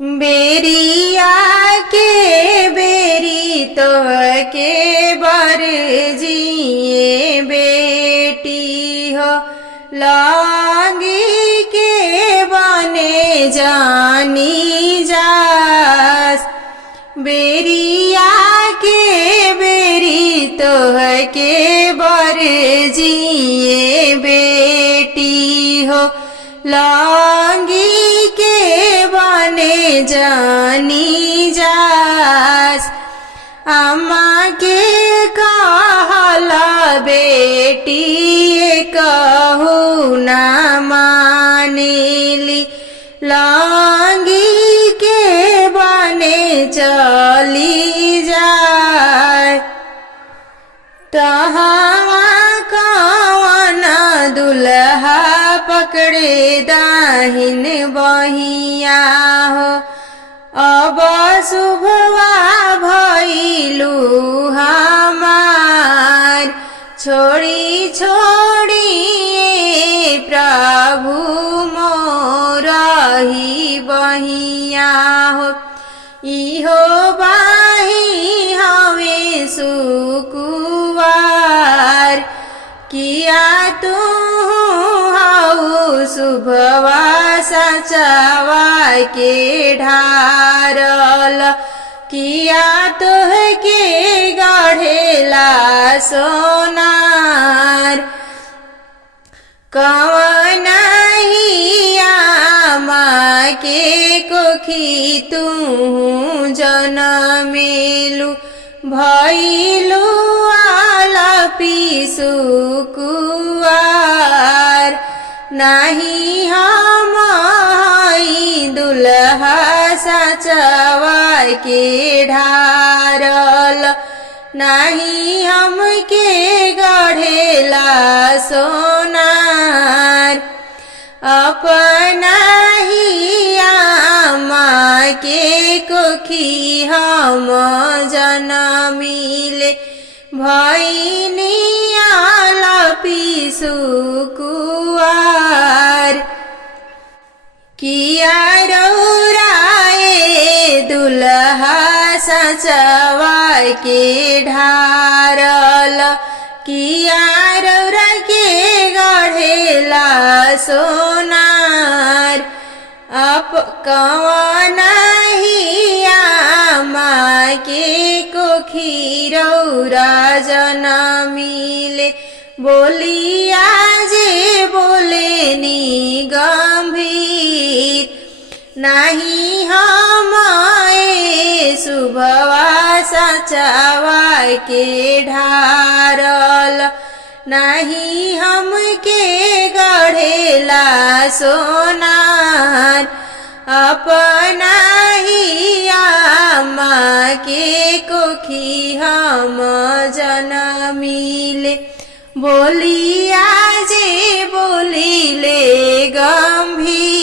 बेरिया के बेरी तो के बर जिए बेटी हो लागी के बने जानी जास। बेरिया के बेरी तो के बर जिए बेटी हो लागी के बने जानी जास। अम्मा के कहला बेटी कहू न मानेली लागी के बने चली जाए। तहाँ कवन दुल्हा पकड़े दाहिन बहिया हो अब शुभवा भइलू हमार। छोड़ी छोड़ी प्रभु मोरही बहिया हो इहो बाही हवे सुकुवार। किया तू हऊ शुभवा सचवा के ढारल किया तोह के गढ़ेला सोनार। कवनहिया माँ के कोखी तू जनमेलु भइलु आलपी सुकुवार। नाही हम दुल्हा सचवा के ढारल नाही हम के गढ़ेला सोनार। अपना ही माँ के कोखी हम जनमिले भइनी आलपी सुकुवार। किया रौराए दुल्हा सचवा के ढारल किया रौरा के गढ़ेला सोनार। अप कवनहिया माँ के कोखी रौरा जनमिले बोलिया जे बोले नी गंभीर। नाही हम शुभवा सचवा के ढारल नाही हम के गढ़ेला सोनार। अपना ही माँ के कोखी हम जनमिले बोलिया जे बोलिले गंभीर।